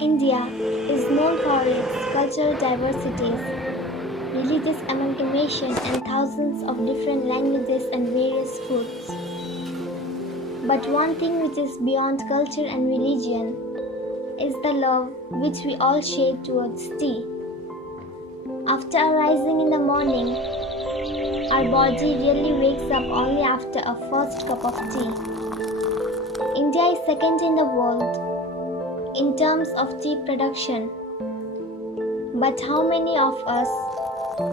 India is known for its cultural diversities, religious amalgamation, and thousands of different languages and various foods. But one thing which is beyond culture and religion is the love which we all share towards tea. After arising in the morning, our body really wakes up only after a first cup of tea. India is second in the world in terms of tea production. But how many of us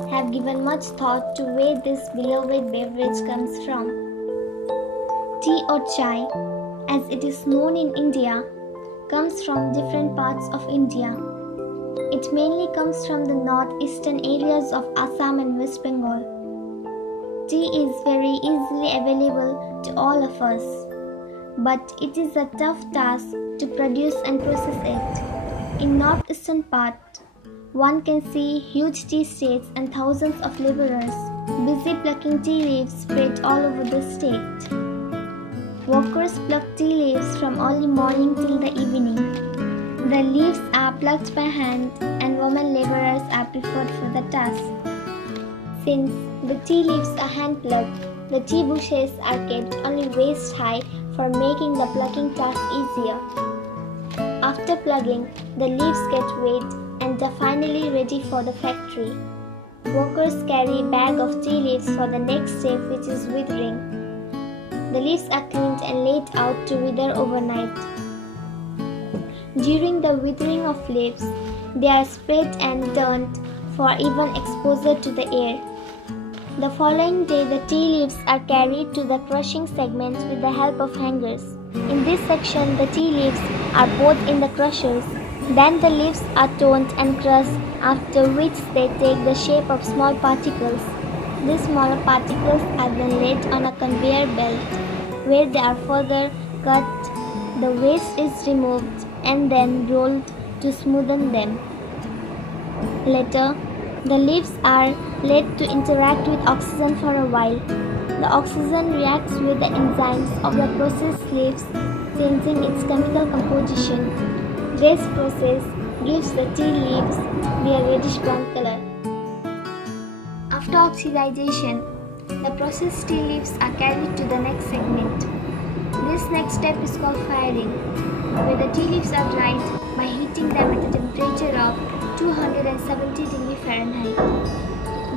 have given much thought to where this beloved beverage comes from? Tea or chai, as it is known in India, comes from different parts of India. It mainly comes from the northeastern areas of Assam and West Bengal. Tea is very easily available to all of us, but it is a tough task to produce and process it. In northeastern part, one can see huge tea estates and thousands of laborers busy plucking tea leaves spread all over the state. Workers pluck tea leaves from early morning till the evening. The leaves are plucked by hand and women laborers are preferred for the task. Since the tea leaves are hand plucked, the tea bushes are kept only waist high for making the plucking task easier. After plugging, the leaves get weighed and are finally ready for the factory. Workers carry a bag of tea leaves for the next step, which is withering. The leaves are cleaned and laid out to wither overnight. During the withering of leaves, they are spread and turned for even exposure to the air. The following day, the tea leaves are carried to the crushing segments with the help of hangers. In this section, the tea leaves are poured in the crushers. Then the leaves are toned and crushed, after which they take the shape of small particles. These smaller particles are then laid on a conveyor belt, where they are further cut. The waste is removed and then rolled to smoothen them. Later, the leaves are let to interact with oxygen for a while. The oxygen reacts with the enzymes of the processed leaves, changing its chemical composition. This process gives the tea leaves their reddish brown color. After oxidization, the processed tea leaves are carried to the next segment. This next step is called firing, where the tea leaves are dried by heating them at a temperature of 270 degrees Fahrenheit.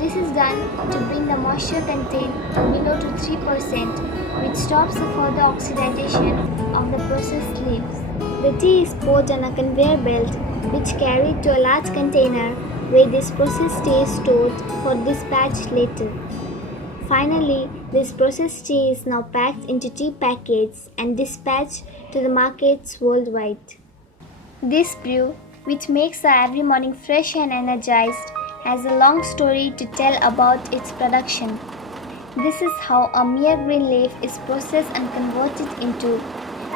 This is done to bring the moisture content below to 3%, which stops the further oxidization of the processed leaves. The tea is poured on a conveyor belt, which carried to a large container where this processed tea is stored for dispatch later. Finally, this processed tea is now packed into tea packets and dispatched to the markets worldwide. This brew, which makes our every morning fresh and energized, has a long story to tell about its production. This is how a mere green leaf is processed and converted into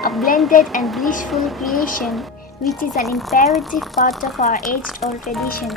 a blended and blissful creation, which is an imperative part of our age-old tradition.